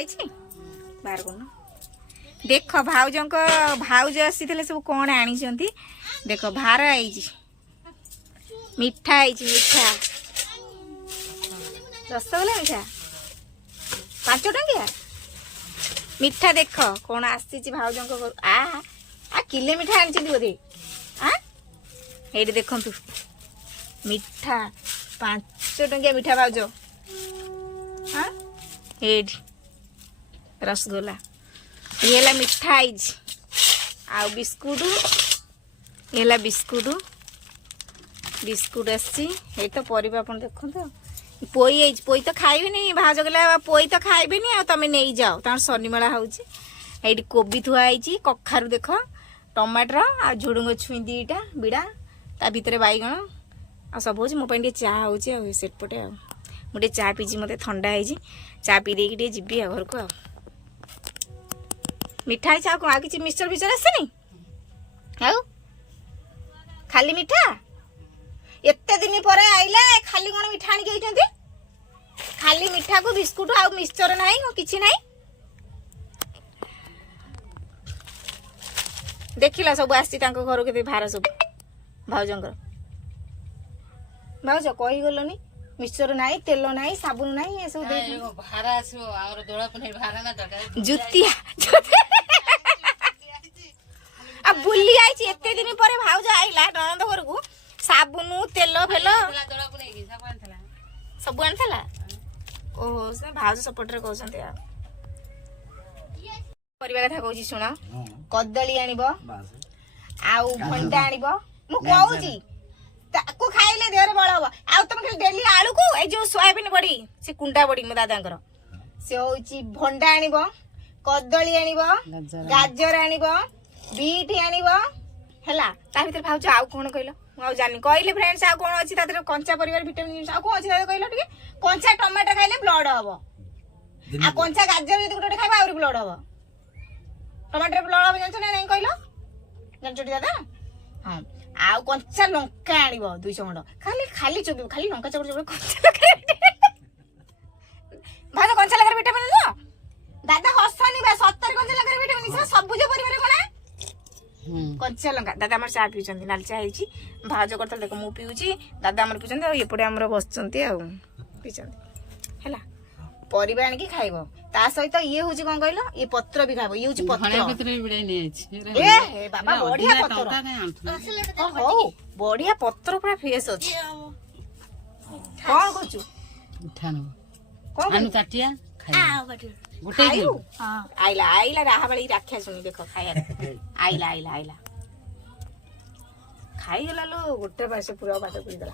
बाहर कर देख भाउज आसी सब कौन आनी देख भार आई मिठा आई मिठा रसगोला मिठा 5 टंकिया मिठा देख कौन आसी भाउज आ किले मिठा आनी बोधे ये देखु मिठा 5 टंकिया मिठा भाउज हाँ ये रसगोला ये मिठा आई आ बिस्कुट ये बिस्कुट बिस्कुट आसी तो परिवा अपन देखो पोई आई पोई तो खाइबे भाज गला पोई तो खाइबे आ तुम नहीं जाओ तर शनिमेला होती कोबी थुआ आई कखारू देख टमाटर आ झुडुंग छुई 2टा बिड़ा ता भितर बैगण आ सब हो मोपाई चा हो सेटपटे मुझे चा पीजी मत ठंडा है चा पी देकी जी घर को मिठा है आ कि मिक्सचर फिक्सचर आसेनी आउ खाली मिठा एते दिन पर आइला खाली कौन मिठा आनी खाली मिठा को बिस्कुट आ मिक्सचर ना किसी ना देखिला सब आसी घर के भार सब भाउजंकर भाउज कही गलनी मिक्सचर ना तेल ना साबुन ना ये सब भारा आसो और दोड़ा पने भारा ना दरकार जुतिया आ बुल्ली आई एते दिन पर भाउज आइला ननद घर को साबुन तेल फेल दोड़ा पने की सब आनथला ओहो से भाउज सपोर्ट रे कहउछन्ते आ परिवा कथा कहउची सुन कदली आनिबो आउ भंडा आनिबो मु कहउची ताको खाइले देहरे बळ हबो आ तुम खाली डेली आलू को ए जो सोयाबीन बड़ी से कुंडा बड़ी मो दादांकर से होची भंडा आनिबो कदली आनिबो गाजर आनिबो बीट आनिबो हला ता भीतर भाउज आउ कोन कहलो मु जानि कहले फ्रेंड्स आ कोन अछि तातर कंचा परिवार विटामिन आ कोन अछि तातर कहलो टिके कंचा टमाटर खाइले ब्लड हबो आ कंचा गाजर यदि गुटे खाइबा और ब्लड हबो टमाटर ब्लड हबो जानछ ना नहीं कहलो जानछटी दादा हां आउ कंचा लंका आनिबो 200 खंड खाली खाली चोबी खाली लंका चोबी कंचा भाई कंचा लंका विटामिन लो दादा हसनी बा 70 कंचा लंका विटामिन से सबुज परिवार कोना कंचा लंका दादा हमर चा पिउछन लाल चा हेची भाज करतल देखो मु पिउची दादा हमर पिउछन आ एपटे हमर बसचंती आ पिउछन हैला परिवा आनी खाइबो ता सहित ये होची कोन कहलो ये पत्र भी खाइबो ये होची पत्र भी बिड़ाई नै अछि ए बाबा बढ़िया पत्र हो बढ़िया पत्र पूरा फ्रेश अछि कोन कहचू मिठा न कोन आनु चाटिया खाइ आ बटू गुटे हां आइला राहा वाली राख्या सुनी देखो खाया आइला खाई गला लो गुटे पासे पूरा बात कर देला